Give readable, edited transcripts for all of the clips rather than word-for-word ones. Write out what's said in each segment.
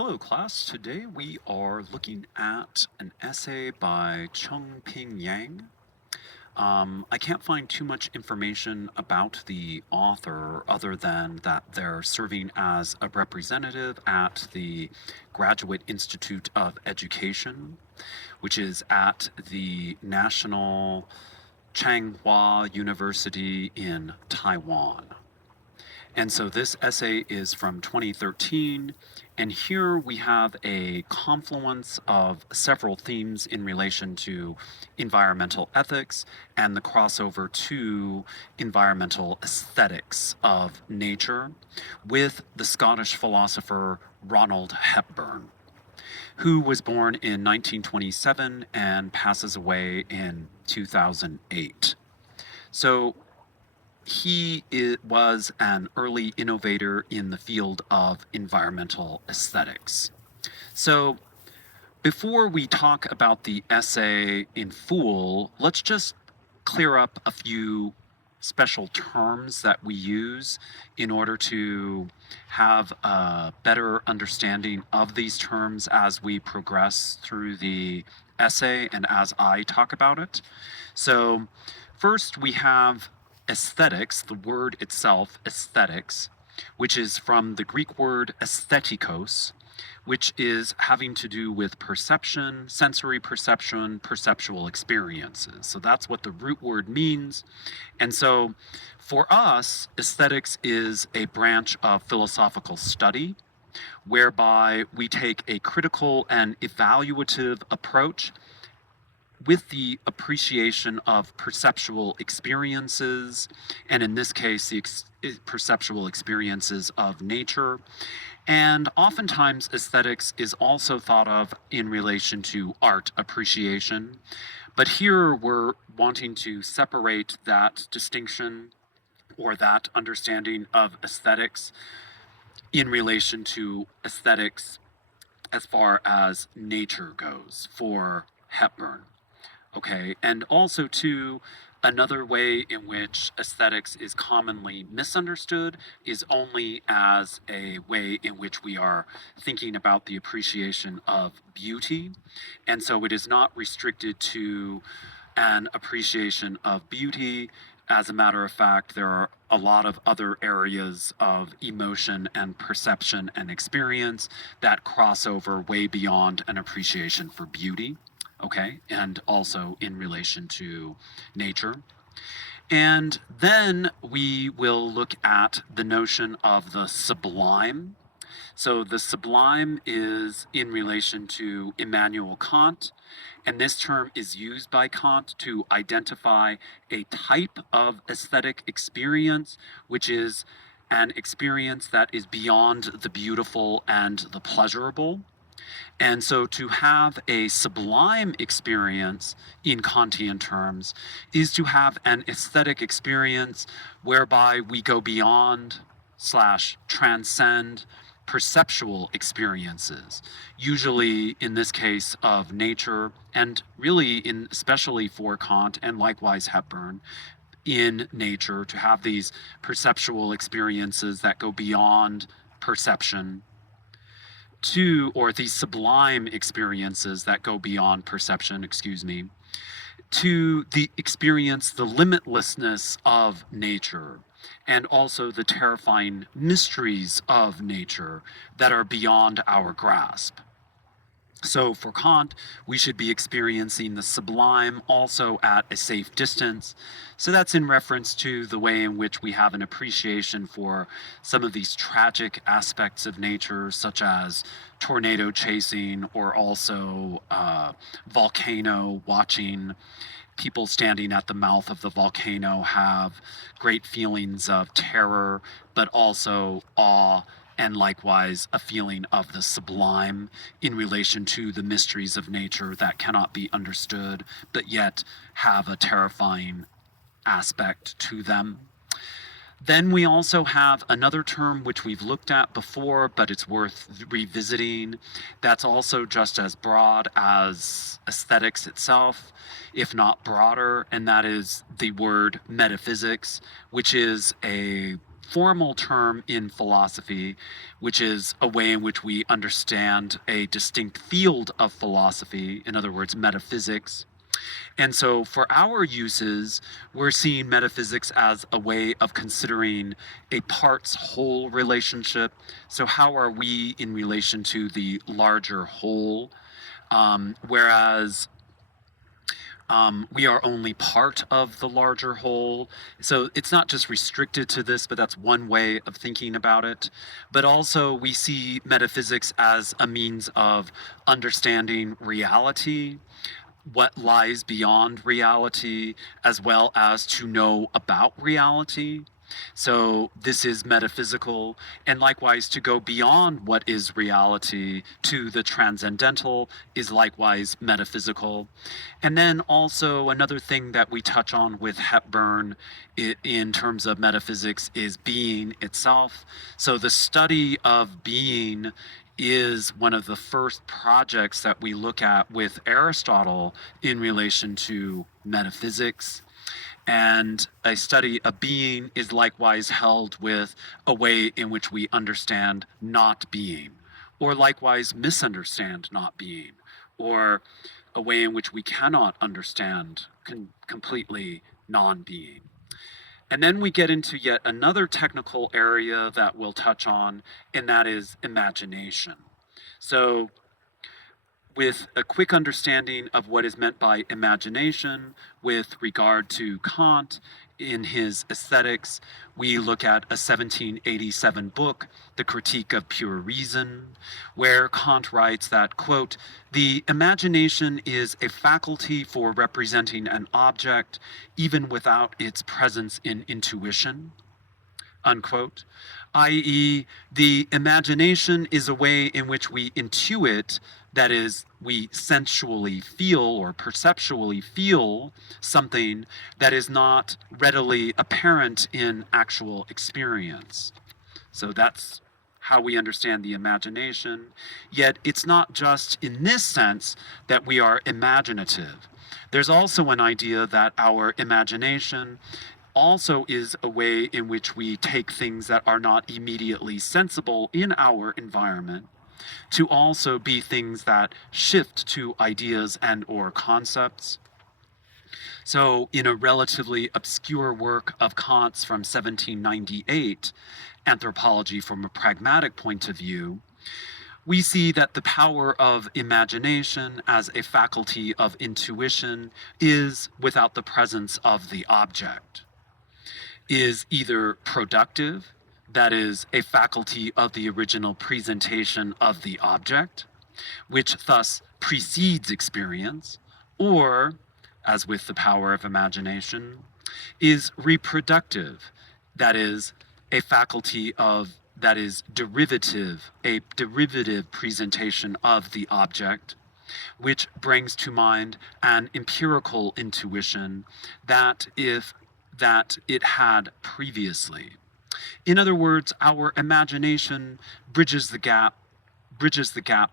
Hello class, today we are looking at an essay by Chengping Yang. I can't find too much information about the author other than that they're serving as a representative at the Graduate Institute of Education, which is at the National Changhua University in Taiwan. And so this essay is from 2013, and here we have a confluence of several themes in relation to environmental ethics and the crossover to environmental aesthetics of nature with the Scottish philosopher Ronald Hepburn, who was born in 1927 and passes away in 2008. So was an early innovator in the field of environmental aesthetics. So, before we talk about the essay in full, let's just clear up a few special terms that we use in order to have a better understanding of these terms as we progress through the essay and as I talk about it. So, first we have aesthetics, the word itself, aesthetics, which is from the Greek word aesthetikos, which is having to do with perception, sensory perception, perceptual experiences. So that's what the root word means. And so for us, aesthetics is a branch of philosophical study whereby we take a critical and evaluative approach with the appreciation of perceptual experiences, and in this case, the perceptual experiences of nature. And oftentimes, aesthetics is also thought of in relation to art appreciation. But here we're wanting to separate that distinction or that understanding of aesthetics in relation to aesthetics as far as nature goes for Hepburn. Okay, and also too, another way in which aesthetics is commonly misunderstood is only as a way in which we are thinking about the appreciation of beauty. And so it is not restricted to an appreciation of beauty. As a matter of fact, there are a lot of other areas of emotion and perception and experience that cross over way beyond an appreciation for beauty. Okay, and also in relation to nature. And then we will look at the notion of the sublime. So the sublime is in relation to Immanuel Kant, and this term is used by Kant to identify a type of aesthetic experience, which is an experience that is beyond the beautiful and the pleasurable. And so to have a sublime experience in Kantian terms is to have an aesthetic experience whereby we go beyond slash transcend perceptual experiences, usually in this case of nature, and really in especially for Kant and likewise Hepburn, in nature, to have these perceptual experiences that go beyond perception to, or these sublime experiences that go beyond perception, to the experience the limitlessness of nature and also the terrifying mysteries of nature that are beyond our grasp. So for Kant, we should be experiencing the sublime also at a safe distance. So that's in reference to the way in which we have an appreciation for some of these tragic aspects of nature, such as tornado chasing or also volcano watching. People standing at the mouth of the volcano have great feelings of terror, but also awe, and likewise a feeling of the sublime in relation to the mysteries of nature that cannot be understood, but yet have a terrifying aspect to them. Then we also have another term which we've looked at before, but it's worth revisiting. That's also just as broad as aesthetics itself, if not broader, and that is the word metaphysics, which is a formal term in philosophy, which is a way in which we understand a distinct field of philosophy, in other words, metaphysics. And so for our uses, we're seeing metaphysics as a way of considering a parts whole relationship. So how are we in relation to the larger whole? Whereas we are only part of the larger whole. So it's not just restricted to this, but that's one way of thinking about it. But also, we see metaphysics as a means of understanding reality, what lies beyond reality, as well as to know about reality. So this is metaphysical, and likewise to go beyond what is reality to the transcendental is likewise metaphysical. And then also another thing that we touch on with Hepburn in terms of metaphysics is being itself. So the study of being is one of the first projects that we look at with Aristotle in relation to metaphysics. And a study of being is likewise held with a way in which we understand not being, or likewise misunderstand not being, or a way in which we cannot understand completely non-being. And then we get into yet another technical area that we'll touch on, and that is imagination. So with a quick understanding of what is meant by imagination with regard to Kant in his Aesthetics, we look at a 1787 book, The Critique of Pure Reason, where Kant writes that, quote, "The imagination is a faculty for representing an object even without its presence in intuition," unquote, i.e., the imagination is a way in which we intuit, that is, we sensually feel or perceptually feel something that is not readily apparent in actual experience. So that's how we understand the imagination. Yet it's not just in this sense that we are imaginative. There's also an idea that our imagination also is a way in which we take things that are not immediately sensible in our environment to also be things that shift to ideas and or concepts. So in a relatively obscure work of Kant's from 1798, Anthropology from a Pragmatic Point of View, we see that the power of imagination as a faculty of intuition is without the presence of the object, is either productive, that is, a faculty of the original presentation of the object, which thus precedes experience, or, as with the power of imagination, is reproductive, that is, a faculty of, that is derivative, a derivative presentation of the object, which brings to mind an empirical intuition that it had previously. In other words, our imagination bridges the gap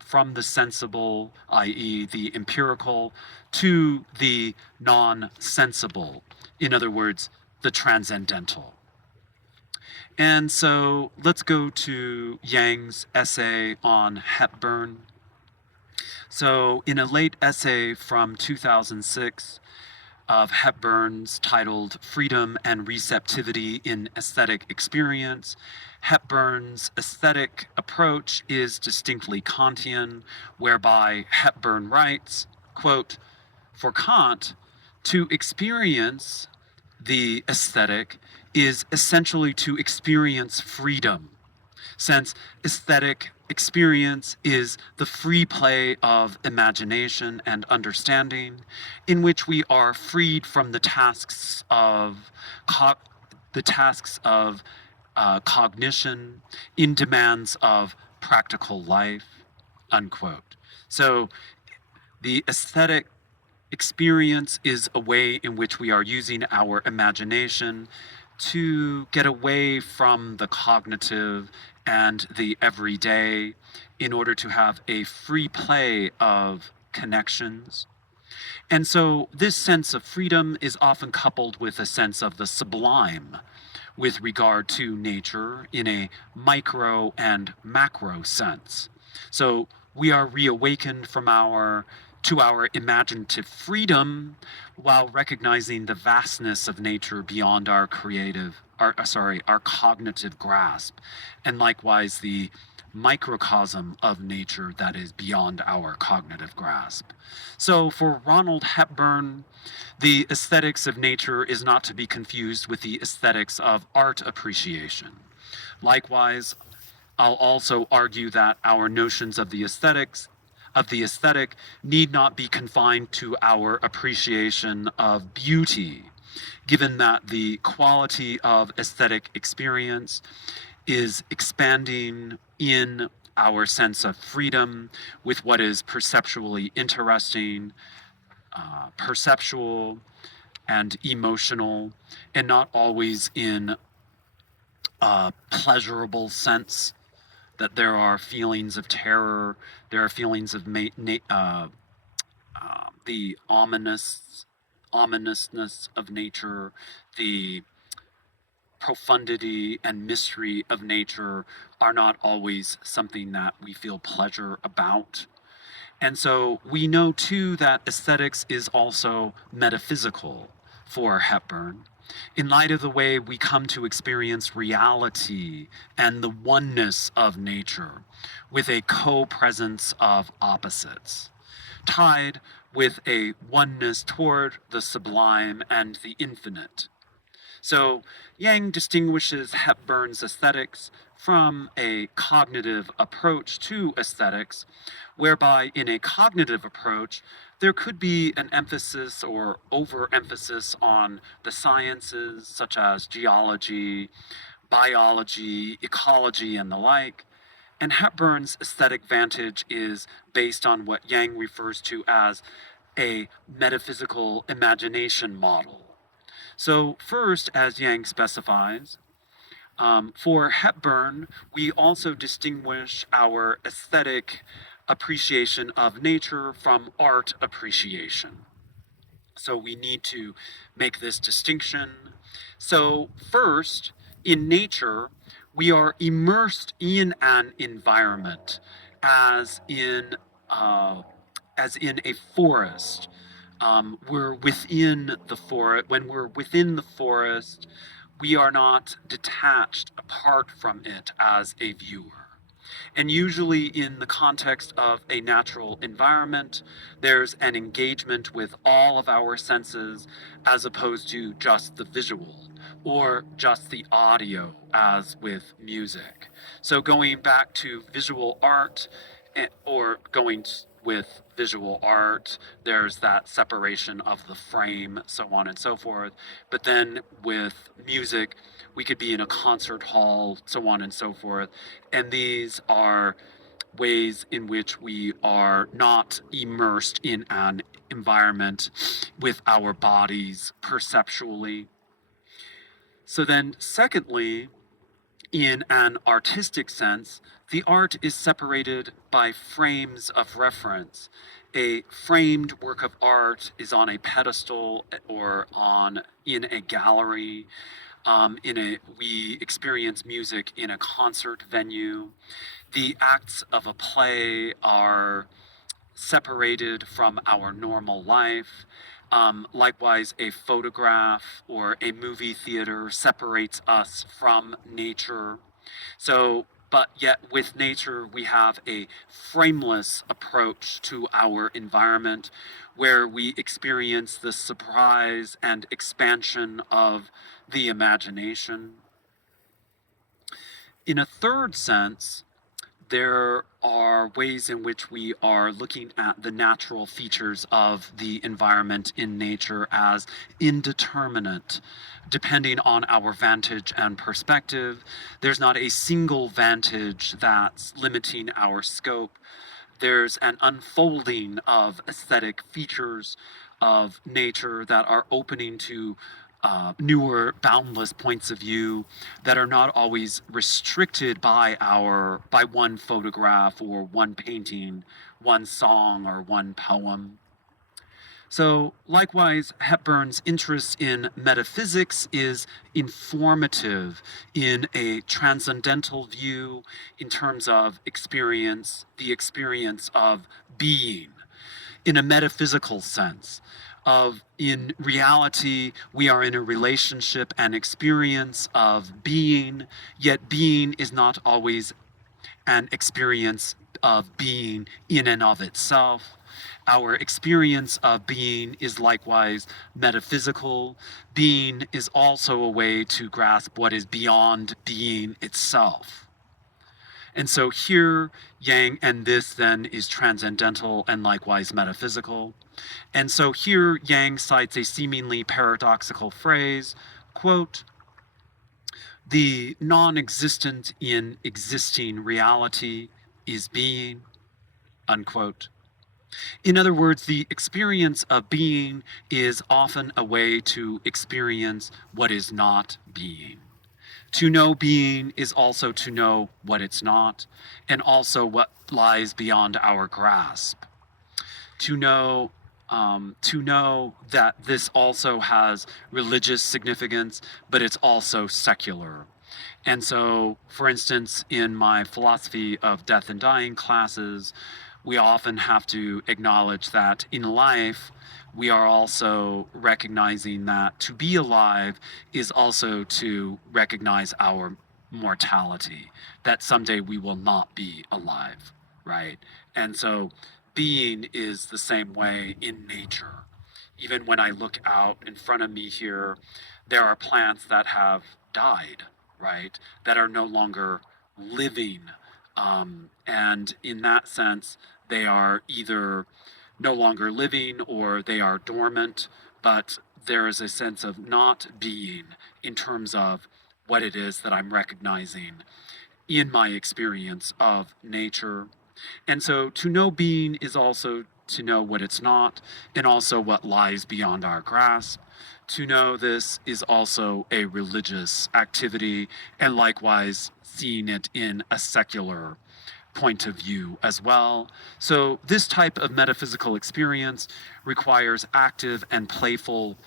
from the sensible, i.e., the empirical, to the non-sensible, in other words, the transcendental. And so let's go to Yang's essay on Hepburn. So in a late essay from 2006 of Hepburn's titled Freedom and Receptivity in Aesthetic Experience, Hepburn's aesthetic approach is distinctly Kantian, whereby Hepburn writes, quote, "For Kant, to experience the aesthetic is essentially to experience freedom, since aesthetic experience is the free play of imagination and understanding, in which we are freed from the tasks of cognition in demands of practical life," unquote. So the aesthetic experience is a way in which we are using our imagination to get away from the cognitive and the everyday in order to have a free play of connections. And so this sense of freedom is often coupled with a sense of the sublime with regard to nature in a micro and macro sense. So we are reawakened from our imaginative freedom while recognizing the vastness of nature beyond our cognitive grasp, and likewise the microcosm of nature that is beyond our cognitive grasp. So for Ronald Hepburn, the aesthetics of nature is not to be confused with the aesthetics of art appreciation. Likewise, I'll also argue that our notions of the aesthetic need not be confined to our appreciation of beauty, given that the quality of aesthetic experience is expanding in our sense of freedom with what is perceptually interesting, perceptual, and emotional, and not always in a pleasurable sense that there are feelings of terror, there are feelings of the ominousness of nature, the profundity and mystery of nature are not always something that we feel pleasure about. And so we know too that aesthetics is also metaphysical for Hepburn. In light of the way we come to experience reality and the oneness of nature with a co-presence of opposites, tied with a oneness toward the sublime and the infinite. So Yang distinguishes Hepburn's aesthetics from a cognitive approach to aesthetics, whereby in a cognitive approach, there could be an emphasis or overemphasis on the sciences such as geology, biology, ecology, and the like. And Hepburn's aesthetic vantage is based on what Yang refers to as a metaphysical imagination model. So first, as Yang specifies, for Hepburn, we also distinguish our aesthetic appreciation of nature from art appreciation. So we need to make this distinction. So first, in nature, we are immersed in an environment as in uh, as in a forest. We're within the forest. When we're within the forest, we are not detached apart from it as a viewer. And usually, in the context of a natural environment, there's an engagement with all of our senses as opposed to just the visual or just the audio, as with music. So, going back to visual art, or with visual art, there's that separation of the frame, so on and so forth. But then with music, we could be in a concert hall, so on and so forth. And these are ways in which we are not immersed in an environment with our bodies perceptually. So then, secondly, in an artistic sense, the art is separated by frames of reference. A framed work of art is on a pedestal or on in a gallery. We experience music in a concert venue. The acts of a play are separated from our normal life. Likewise, a photograph or a movie theater separates us from nature. So, but yet with nature, we have a frameless approach to our environment where we experience the surprise and expansion of the imagination. In a third sense, there are ways in which we are looking at the natural features of the environment in nature as indeterminate, depending on our vantage and perspective. There's not a single vantage that's limiting our scope. There's an unfolding of aesthetic features of nature that are opening to newer, boundless points of view that are not always restricted by one photograph or one painting, one song or one poem. So, likewise, Hepburn's interest in metaphysics is informative in a transcendental view in terms of experience, the experience of being, in a metaphysical sense. Of in reality, we are in a relationship and experience of being, yet being is not always an experience of being in and of itself. Our experience of being is likewise metaphysical. Being is also a way to grasp what is beyond being itself. And so here, Yang and this then is transcendental and likewise metaphysical. And so here, Yang cites a seemingly paradoxical phrase, quote, "The non-existent in existing reality is being," unquote. In other words, the experience of being is often a way to experience what is not being. To know being is also to know what it's not, and also what lies beyond our grasp. To know that this also has religious significance, but it's also secular. And so, for instance, in my philosophy of death and dying classes, we often have to acknowledge that in life, we are also recognizing that to be alive is also to recognize our mortality, that someday we will not be alive, right? And so being is the same way in nature. Even when I look out in front of me here, there are plants that have died, right? That are no longer living. And in that sense, they are either no longer living or they are dormant, but there is a sense of not being in terms of what it is that I'm recognizing in my experience of nature. And so to know being is also to know what it's not, and also what lies beyond our grasp. To know this is also a religious activity, and likewise seeing it in a secular point of view as well. So this type of metaphysical experience requires active and playful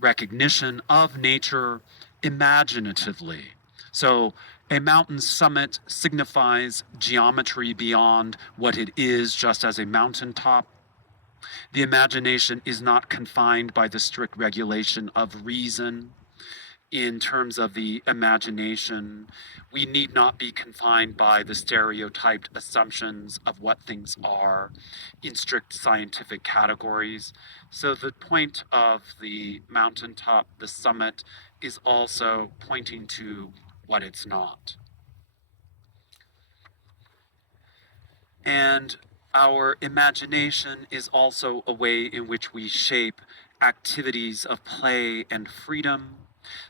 recognition of nature imaginatively. So a mountain summit signifies geometry beyond what it is just as a mountaintop. The imagination is not confined by the strict regulation of reason. In terms of the imagination, we need not be confined by the stereotyped assumptions of what things are in strict scientific categories. So the point of the mountaintop, the summit, is also pointing to what it's not. And our imagination is also a way in which we shape activities of play and freedom.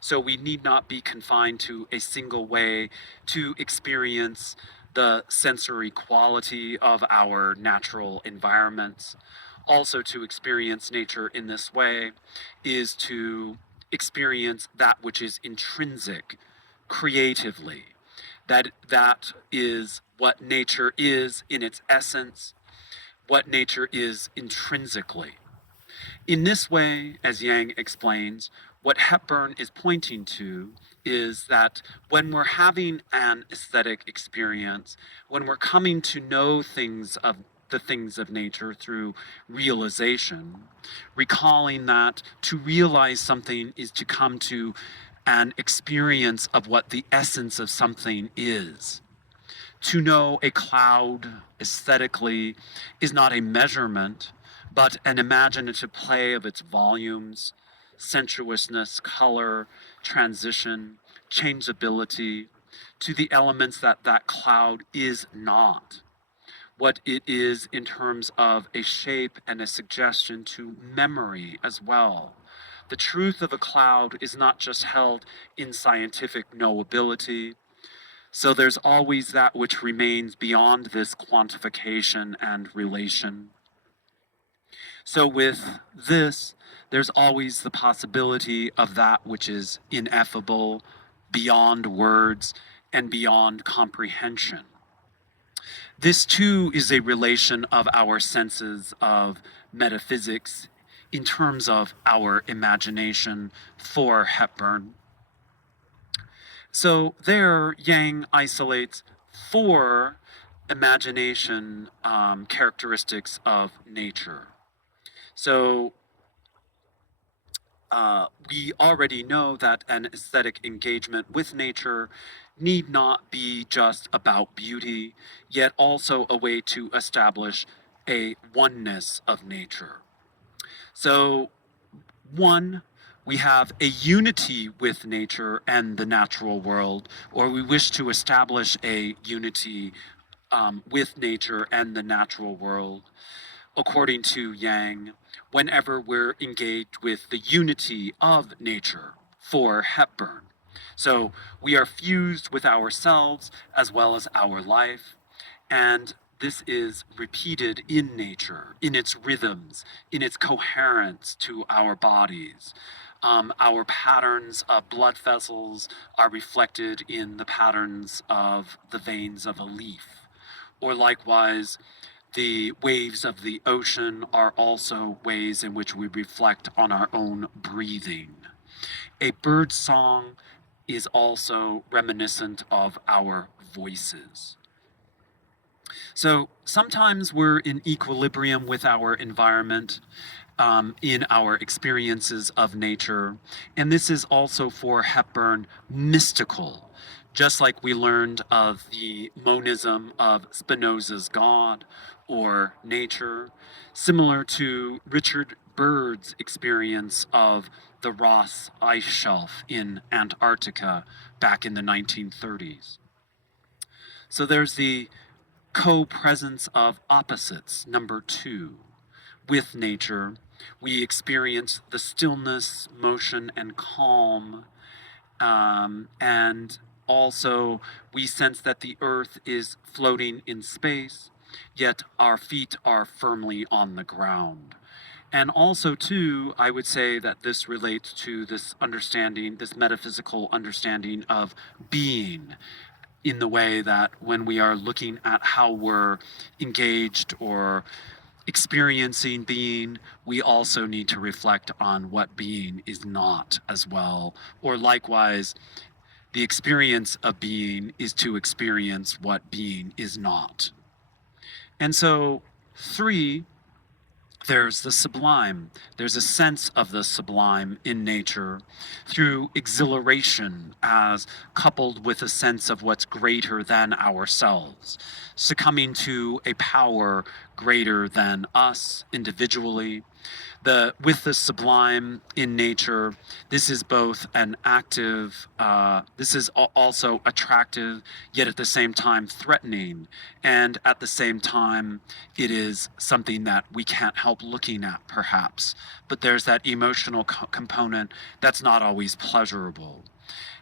So we need not be confined to a single way to experience the sensory quality of our natural environments. Also, to experience nature in this way is to experience that which is intrinsic creatively. That is what nature is in its essence, what nature is intrinsically. In this way, as Yang explains, what Hepburn is pointing to is that when we're having an aesthetic experience, when we're coming to know the things of nature through realization, recalling that to realize something is to come to an experience of what the essence of something is. To know a cloud aesthetically is not a measurement, but an imaginative play of its volumes, sensuousness, color, transition, changeability, to the elements that that cloud is not. What it is in terms of a shape and a suggestion to memory as well. The truth of a cloud is not just held in scientific knowability, so there's always that which remains beyond this quantification and relation. So with this, there's always the possibility of that which is ineffable, beyond words, and beyond comprehension. This too is a relation of our senses of metaphysics in terms of our imagination for Hepburn. So there, Yang isolates four imagination characteristics of nature. So we already know that an aesthetic engagement with nature need not be just about beauty, yet also a way to establish a oneness of nature. So, one, we have a unity with nature and the natural world, or we wish to establish a unity with nature and the natural world. According to Yang, whenever we're engaged with the unity of nature for Hepburn. So we are fused with ourselves as well as our life, and this is repeated in nature, in its rhythms, in its coherence to our bodies. Our patterns of blood vessels are reflected in the patterns of the veins of a leaf. Or likewise, the waves of the ocean are also ways in which we reflect on our own breathing. A bird song is also reminiscent of our voices. So sometimes we're in equilibrium with our environment, in our experiences of nature. And this is also for Hepburn mystical, just like we learned of the monism of Spinoza's God or nature, similar to Richard Byrd's experience of the Ross ice shelf in Antarctica back in the 1930s. So there's the co-presence of opposites, number two. With nature, we experience the stillness, motion, and calm, and also we sense that the earth is floating in space, yet our feet are firmly on the ground. And also, too, I would say that this relates to this understanding, this metaphysical understanding of being, in the way that when we are looking at how we're engaged or experiencing being, we also need to reflect on what being is not as well. Or likewise, the experience of being is to experience what being is not. And so, three, there's the sublime. There's a sense of the sublime in nature through exhilaration as coupled with a sense of what's greater than ourselves, succumbing to a power greater than us individually. With the sublime in nature, this is both an active, this is also attractive, yet at the same time threatening, and at the same time, it is something that we can't help looking at, perhaps. But there's that emotional component that's not always pleasurable,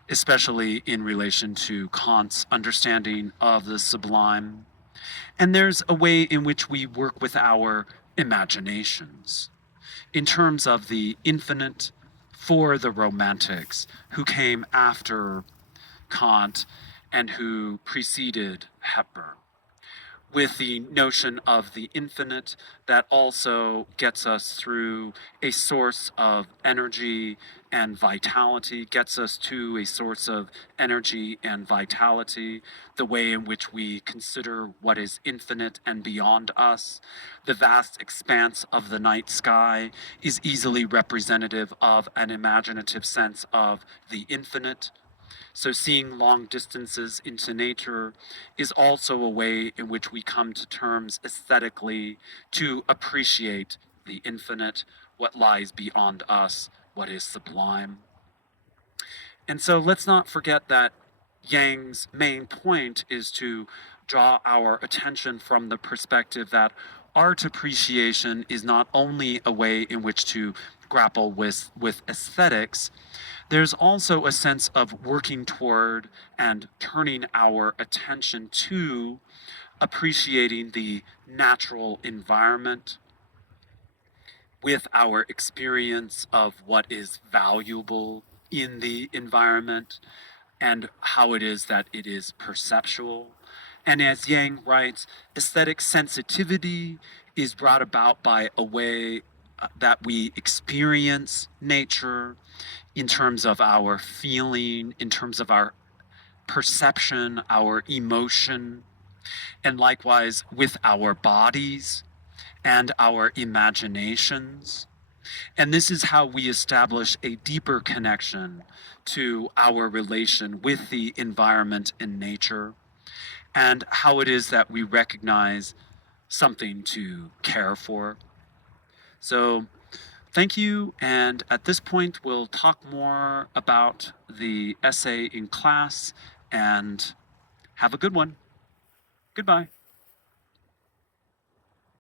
especially in relation to Kant's understanding of the sublime. And there's a way in which we work with our imaginations in terms of the infinite for the Romantics who came after Kant and who preceded Hepburn, with the notion of the infinite that also gets us through a source of energy and vitality, gets us to a source of energy and vitality, the way in which we consider what is infinite and beyond us. The vast expanse of the night sky is easily representative of an imaginative sense of the infinite. So seeing long distances into nature is also a way in which we come to terms aesthetically to appreciate the infinite, what lies beyond us, what is sublime. And so let's not forget that Yang's main point is to draw our attention from the perspective that art appreciation is not only a way in which to grapple with aesthetics, there's also a sense of working toward and turning our attention to appreciating the natural environment with our experience of what is valuable in the environment and how it is that it is perceptual. And as Yang writes, aesthetic sensitivity is brought about by a way that we experience nature, in terms of our feeling, in terms of our perception, our emotion, and likewise with our bodies and our imaginations. And this is how we establish a deeper connection to our relation with the environment and nature, and how it is that we recognize something to care for. So, thank you, and at this point, we'll talk more about the essay in class, and have a good one. Goodbye.